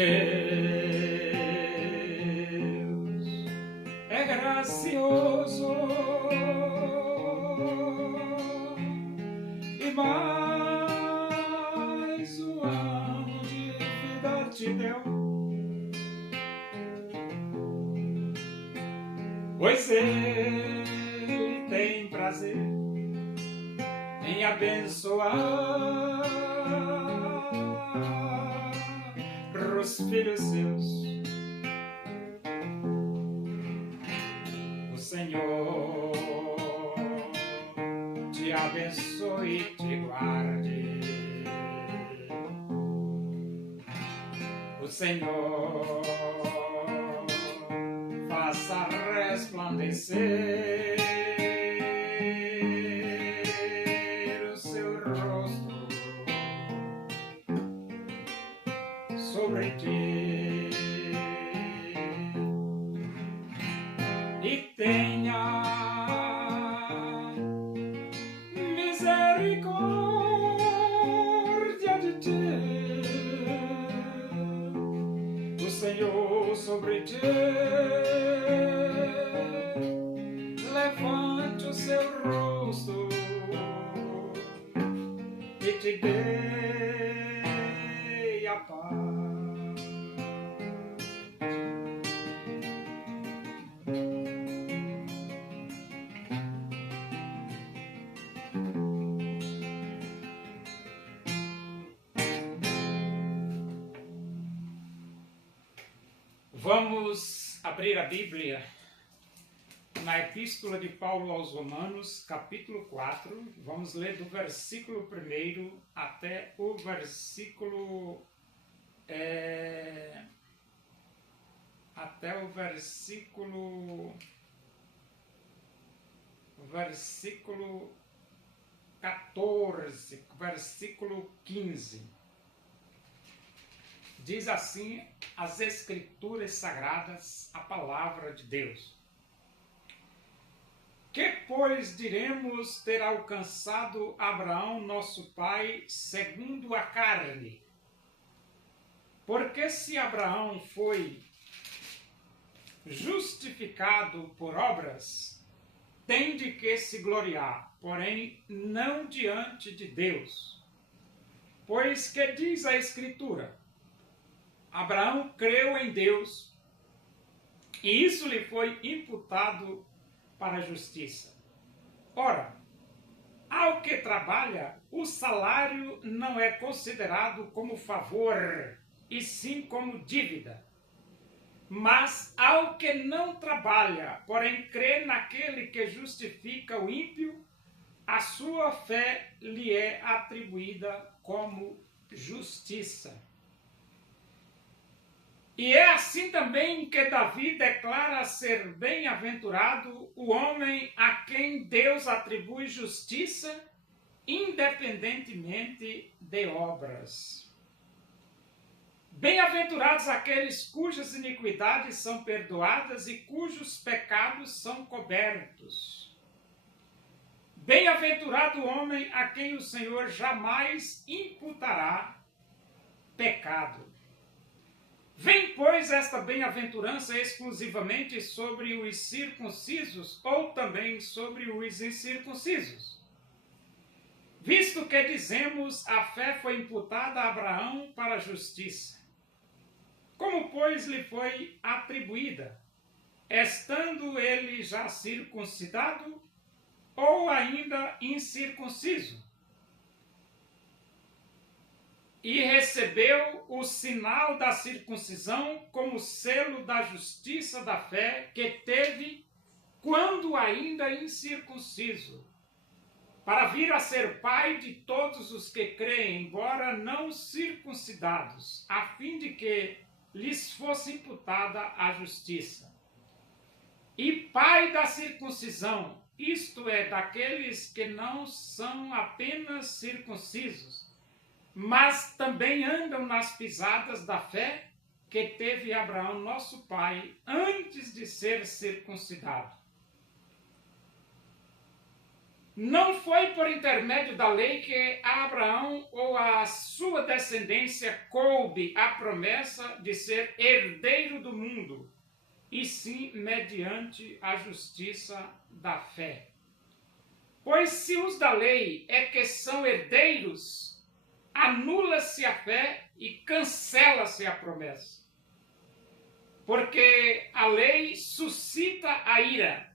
é gracioso e mais um ano de vida te deu, pois ele tem prazer em abençoar os filhos seus. O Senhor te abençoe e te guarde. O Senhor faça resplandecer o seu rosto sobre ti e tenha misericórdia de ti. O Senhor sobre ti levante o seu rosto e te dê a paz. Vamos abrir a Bíblia na Epístola de Paulo aos Romanos, capítulo 4. Vamos ler do versículo 1 até o versículo 14, versículo 15. Diz assim as Escrituras Sagradas, a palavra de Deus. Que, pois, diremos ter alcançado Abraão, nosso pai, segundo a carne? Porque se Abraão foi justificado por obras, tem de que se gloriar, porém não diante de Deus. Pois que diz a Escritura? Abraão creu em Deus, e isso lhe foi imputado para a justiça. Ora, ao que trabalha, o salário não é considerado como favor, e sim como dívida. Mas ao que não trabalha, porém crê naquele que justifica o ímpio, a sua fé lhe é atribuída como justiça. E é assim também que Davi declara ser bem-aventurado o homem a quem Deus atribui justiça, independentemente de obras. Bem-aventurados aqueles cujas iniquidades são perdoadas e cujos pecados são cobertos. Bem-aventurado o homem a quem o Senhor jamais imputará pecado. Vem, pois, esta bem-aventurança exclusivamente sobre os circuncisos ou também sobre os incircuncisos? Visto que dizemos, a fé foi imputada a Abraão para a justiça. Como, pois, lhe foi atribuída? Estando ele já circuncidado ou ainda incircunciso? E recebeu o sinal da circuncisão como selo da justiça da fé que teve quando ainda incircunciso, para vir a ser pai de todos os que creem, embora não circuncidados, a fim de que lhes fosse imputada a justiça. E pai da circuncisão, isto é, daqueles que não são apenas circuncisos, mas também andam nas pisadas da fé que teve Abraão, nosso pai, antes de ser circuncidado. Não foi por intermédio da lei que a Abraão ou a sua descendência coube a promessa de ser herdeiro do mundo, e sim mediante a justiça da fé. Pois se os da lei é que são herdeiros, anula-se a fé e cancela-se a promessa. Porque a lei suscita a ira,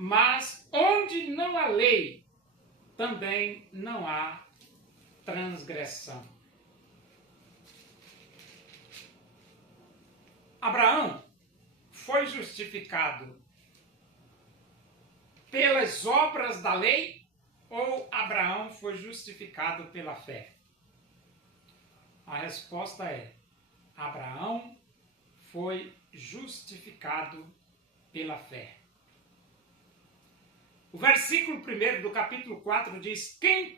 mas onde não há lei, também não há transgressão. Abraão foi justificado pelas obras da lei ou Abraão foi justificado pela fé? A resposta é: Abraão foi justificado pela fé. O versículo 1 do capítulo 4 diz: que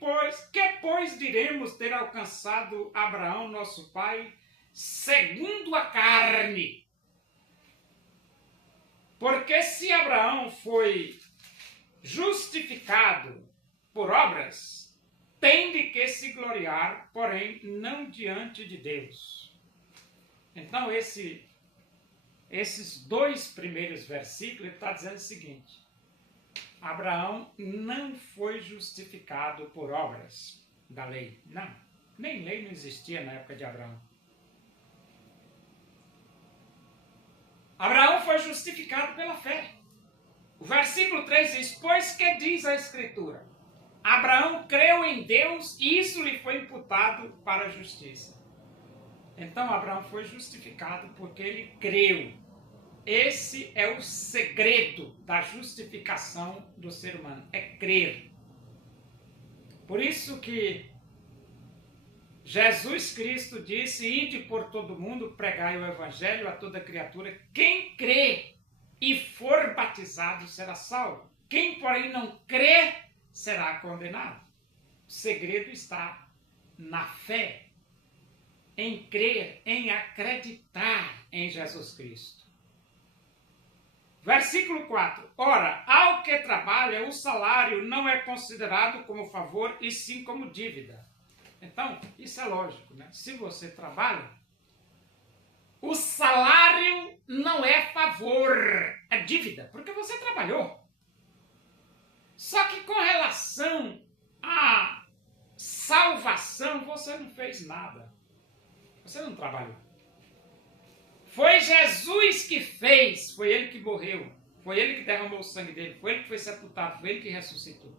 pois diremos ter alcançado Abraão, nosso pai, segundo a carne? Porque se Abraão foi justificado por obras, tem de que se gloriar, porém não diante de Deus. Então esses dois primeiros versículos, ele está dizendo o seguinte: Abraão não foi justificado por obras da lei. Não, nem lei não existia na época de Abraão. Abraão foi justificado pela fé. O versículo 3 diz: pois que diz a Escritura, Abraão creu em Deus e isso lhe foi imputado para a justiça. Então Abraão foi justificado porque ele creu. Esse é o segredo da justificação do ser humano, é crer. Por isso que Jesus Cristo disse: ide por todo mundo, pregai o evangelho a toda criatura. Quem crê e for batizado será salvo. Quem, porém, não crê será condenado. O segredo está na fé, em crer, em acreditar em Jesus Cristo. Versículo 4. Ora, ao que trabalha, o salário não é considerado como favor, e sim como dívida. Então, isso é lógico, né? Se você trabalha, o salário não é favor, é dívida, porque você trabalhou. Só que com relação à salvação, você não fez nada. Você não trabalhou. Foi Jesus que fez, foi ele que morreu, foi ele que derramou o sangue dele, foi ele que foi sepultado, foi ele que ressuscitou.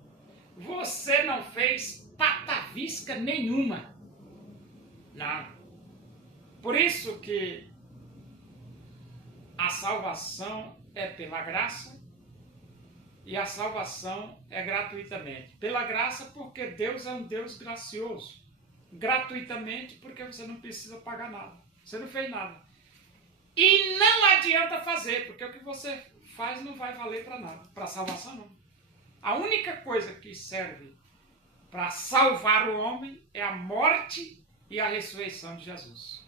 Você não fez patavisca nenhuma. Não. Por isso que a salvação é pela graça e a salvação é gratuitamente. Pela graça porque Deus é um Deus gracioso. Gratuitamente porque você não precisa pagar nada. Você não fez nada. E não adianta fazer, porque o que você faz não vai valer para nada. Para salvação não. A única coisa que serve para salvar o homem é a morte e a ressurreição de Jesus.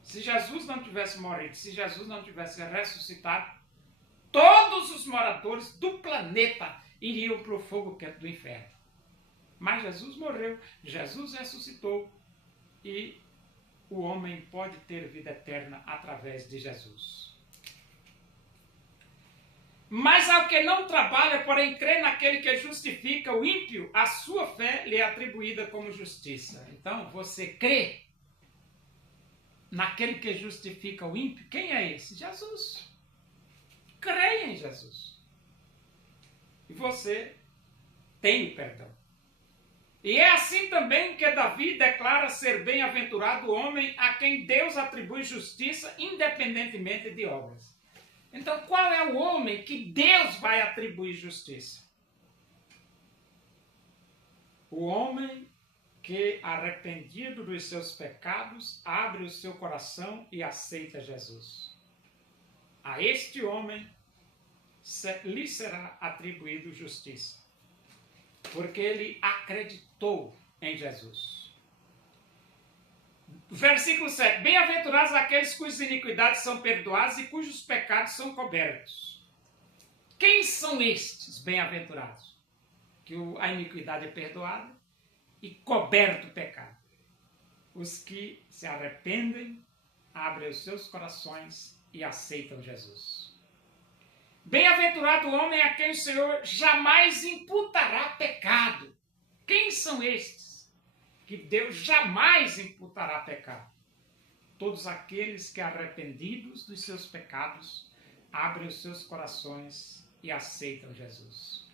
Se Jesus não tivesse morrido, se Jesus não tivesse ressuscitado, todos os moradores do planeta iriam para o fogo quente do inferno. Mas Jesus morreu, Jesus ressuscitou e o homem pode ter vida eterna através de Jesus. Mas ao que não trabalha, porém crê naquele que justifica o ímpio, a sua fé lhe é atribuída como justiça. Então, você crê naquele que justifica o ímpio? Quem é esse? Jesus. Creia em Jesus. E você tem o perdão. E é assim também que Davi declara ser bem-aventurado o homem a quem Deus atribui justiça independentemente de obras. Então, qual é o homem que Deus vai atribuir justiça? O homem que, arrependido dos seus pecados, abre o seu coração e aceita Jesus. A este homem lhe será atribuído justiça, porque ele acreditou em Jesus. Versículo 7. Bem-aventurados aqueles cujas iniquidades são perdoadas e cujos pecados são cobertos. Quem são estes bem-aventurados? que a iniquidade é perdoada, e coberto o pecado. Os que se arrependem, abrem os seus corações e aceitam Jesus. Bem-aventurado o homem a quem o Senhor jamais imputará pecado. Quem são estes que Deus jamais imputará pecado? Todos aqueles que, arrependidos dos seus pecados, abrem os seus corações e aceitam Jesus.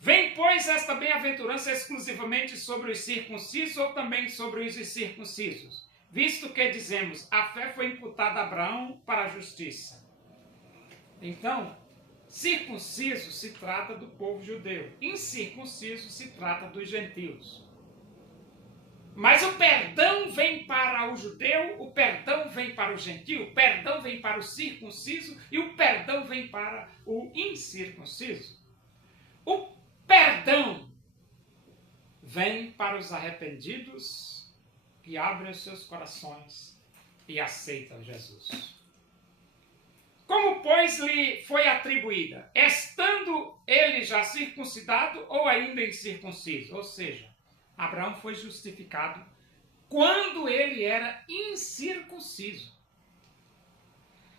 Vem, pois, esta bem-aventurança exclusivamente sobre os circuncisos ou também sobre os incircuncisos? Visto que dizemos, a fé foi imputada a Abraão para a justiça. Então, circunciso se trata do povo judeu, incircunciso se trata dos gentios. Mas o perdão vem para o judeu, o perdão vem para o gentio, o perdão vem para o circunciso e o perdão vem para o incircunciso. O perdão vem para os arrependidos que abrem os seus corações e aceitam Jesus. Como, pois, lhe foi atribuída? Estando ele já circuncidado ou ainda incircunciso? Ou seja, Abraão foi justificado quando ele era incircunciso.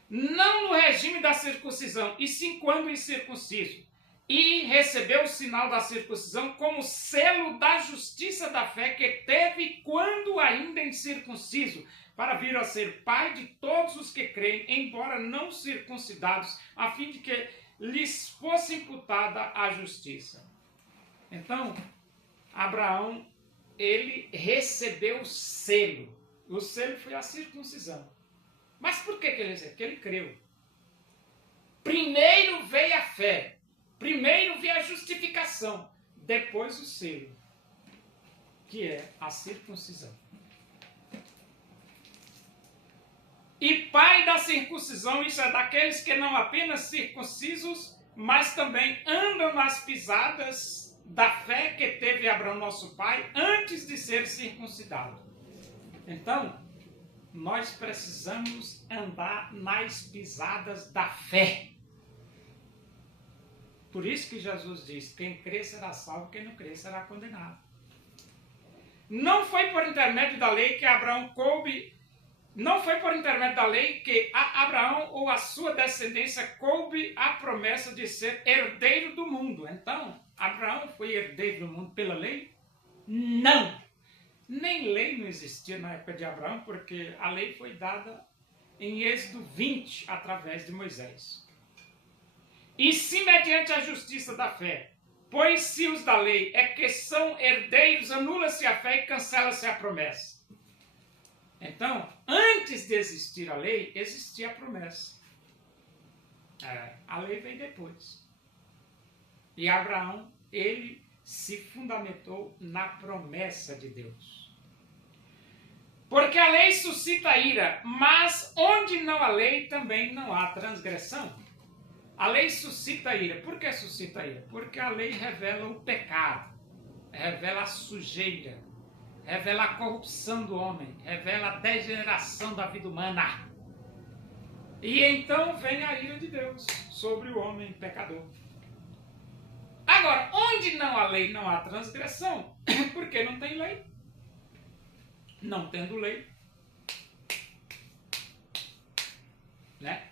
Não no regime da circuncisão, e sim quando incircunciso. E recebeu o sinal da circuncisão como selo da justiça da fé que teve quando ainda incircunciso, para vir a ser pai de todos os que creem, embora não circuncidados, a fim de que lhes fosse imputada a justiça. Então, Abraão, ele recebeu o selo. O selo foi a circuncisão. Mas por que ele recebeu? Porque ele creu. Primeiro veio a fé. Primeiro veio a justificação. Depois o selo, que é a circuncisão. E pai da circuncisão, isso é daqueles que não apenas circuncisos, mas também andam nas pisadas da fé que teve Abraão, nosso pai, antes de ser circuncidado. Então, nós precisamos andar nas pisadas da fé. Por isso que Jesus diz, quem crê será salvo, quem não crê será condenado. Não foi por intermédio da lei que Abraão coube, não foi por intermédio da lei que a Abraão ou a sua descendência coube a promessa de ser herdeiro do mundo. Então, Abraão foi herdeiro do mundo pela lei? Não! Nem lei não existia na época de Abraão, porque a lei foi dada em Êxodo 20, através de Moisés. E sim mediante a justiça da fé, pois se os da lei é que são herdeiros, anula-se a fé e cancela-se a promessa. Então, antes de existir a lei, existia a promessa. A lei veio depois. E Abraão, ele se fundamentou na promessa de Deus. Porque a lei suscita ira, mas onde não há lei, também não há transgressão. A lei suscita ira. Por que suscita ira? Porque a lei revela o pecado, revela a sujeira, revela a corrupção do homem, revela a degeneração da vida humana. E então vem a ira de Deus sobre o homem pecador. Agora, onde não há lei, não há transgressão, porque não tem lei. Não tendo lei, né?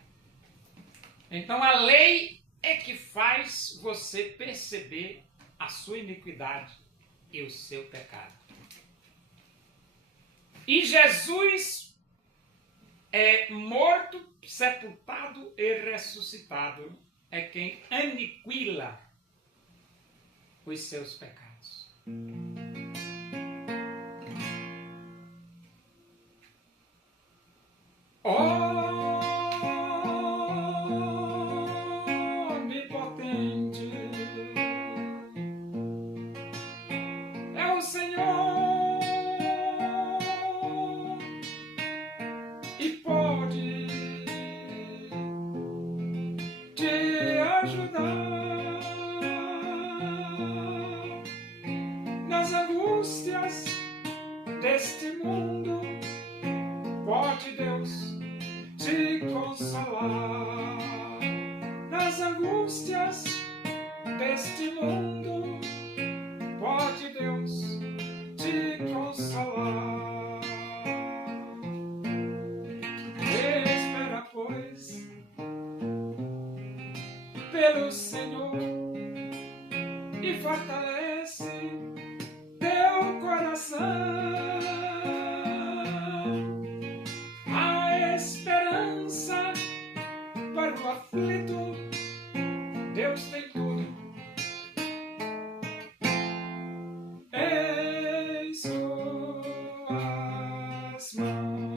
Então a lei é que faz você perceber a sua iniquidade e o seu pecado. E Jesus é morto, sepultado e ressuscitado, é quem aniquila os seus pecados. Onipotente é o Senhor e pode te ajudar nas Deus, Senhor, e fortalece teu coração. A esperança para o aflito, Deus tem tudo. Em suas mãos.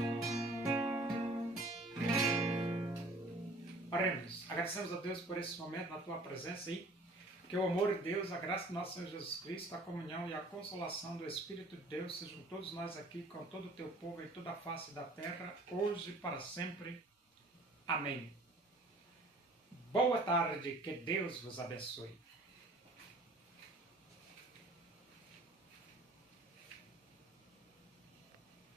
Oremos. Agradecemos a Deus por esse momento na tua presença aí. Que o amor de Deus, a graça do nosso Senhor Jesus Cristo, a comunhão e a consolação do Espírito de Deus sejam todos nós aqui com todo o teu povo em toda a face da terra, hoje e para sempre. Amém. Boa tarde, que Deus vos abençoe.